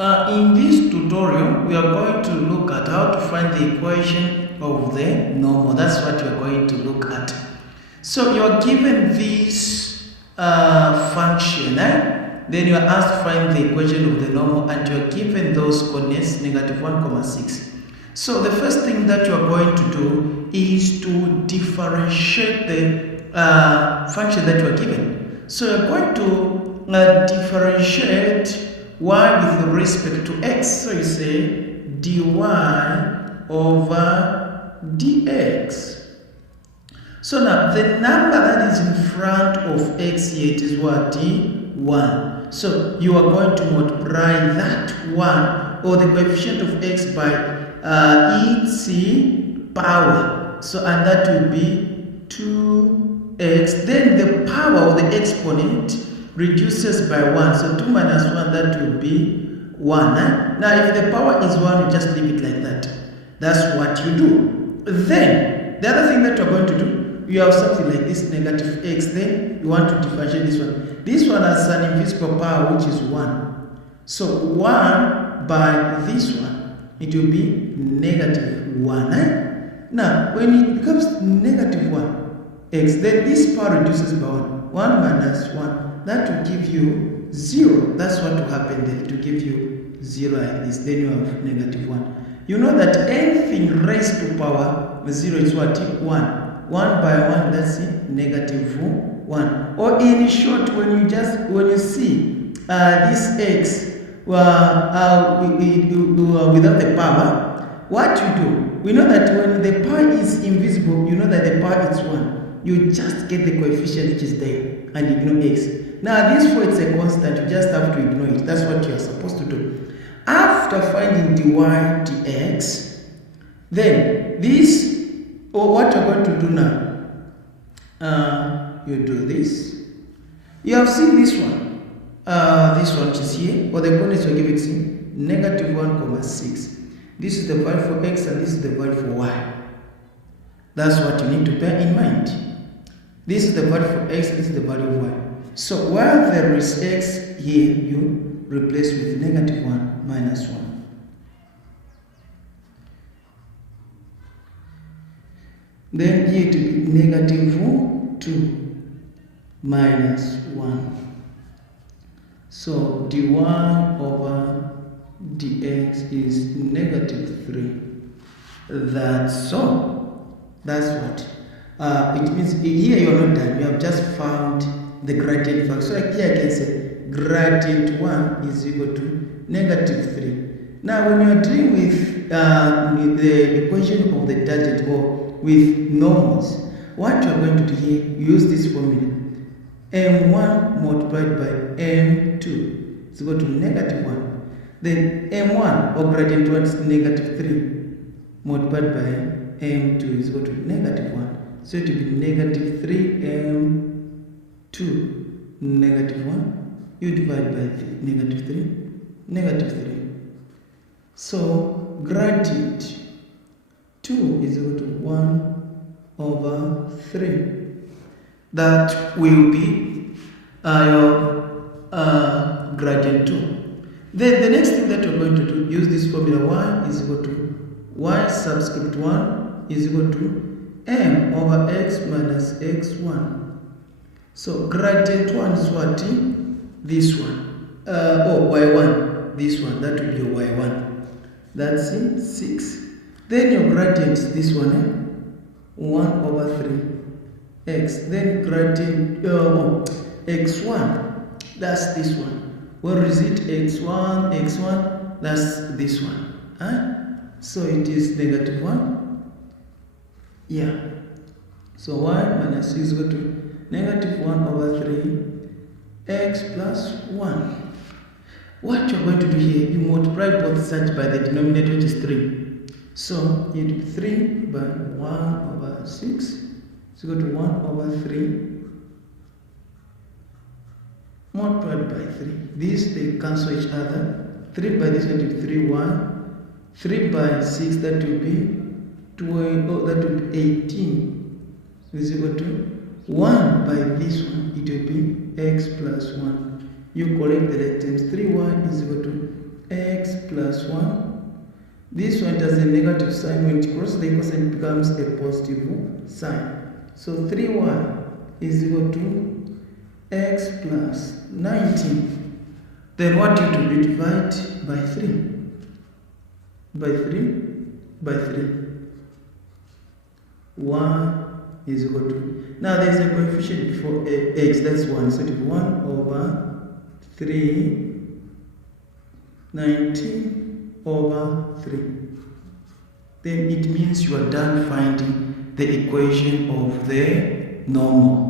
In this tutorial, we are going to look at how to find the equation of the normal. That's what we are going to look at. So you are given this function, then you are asked to find the equation of the normal, and you are given those coordinates, -1, 6. So the first thing that you are going to do is to differentiate the function that you are given. So you are going to differentiate y with respect to x. So you say dy over dx. So now the number that is in front of x here, it is what? 1. So you are going to multiply that 1 or the coefficient of x by its power. So and that will be 2x. Then the power or the exponent reduces by 1. So 2 minus 1, that will be 1. Now if the power is 1, you just leave it like that. That's what you do. Then the other thing that you're going to do, you have something like this negative x. Then you want to differentiate this one. This one has an invisible power, which is 1. So 1 by this one, it will be -1. Now when it becomes -1x, then this power reduces by 1. 1 minus 1, that will give you 0. That's what will happen there. It will give you 0 like this. Then you have -1. You know that anything raised to power 0 is what? 1. 1 by 1, that's -1. Or in short, when you see this x without the power, what you do? We know that when the power is invisible, you know that the power is 1. You just get the coefficient which is there and ignore x. Now this 4 is a constant, you just have to ignore it. That's what you are supposed to do. After finding dy dx, then this, or what you're going to do now, you do this. You have seen this one. This one is here, or the coordinates will give it -1, 6. This is the value for x and this is the value for y. That's what you need to bear in mind. This is the value for x, this is the value of y. So while there is x here, you replace with -1 minus 1. Then here to be -2 minus 1. So dy over dx is -3. That's so. That's what. It means here you're not done. You have just found the gradient factor. So like here I can say gradient 1 is equal to -3. Now when you are dealing with the equation of the tangent or with normals, what you are going to do here, use this formula. m1 multiplied by m2 is equal to -1. Then m1 or gradient 1 is -3 multiplied by m2 is equal to -1. So it will be -3m2 -1. You divide by -3. So gradient 2 is equal to 1 over 3. That will be your gradient 2. Then the next thing that you're going to do, use this formula. Y is equal to y subscript 1 is equal to m over x minus x1. So gradient 1 is what? This one. y1. This one. That will be your y1. That's 6. Then your gradient is this one, 1 over 3x. Then gradient x1, that's this one. Where is it? x1, that's this one. So it is -1. Yeah. So y minus 6 is equal to -1 over 3 x plus 1. What you're going to do here, you multiply both sides by the denominator, which is 3. So you do 3 by 1 over 6 is equal to 1 over 3 multiplied by 3. These, they cancel each other. 3 by this one will be 3y. 3 by 6, that will be 12, that will be 18 is equal to 1 by this one, it will be x plus 1. You collect the right terms. 3y is equal to x plus 1. This one has a negative sign. When it crosses the equal sign, it becomes a positive sign. So 3y is equal to x plus 19. Then what you do? You divide by 3. By 3. By 3. y is equal to. Now there is a coefficient before x, that's 1. So it is 1 over 3, 19 over 3. Then it means you are done finding the equation of the normal.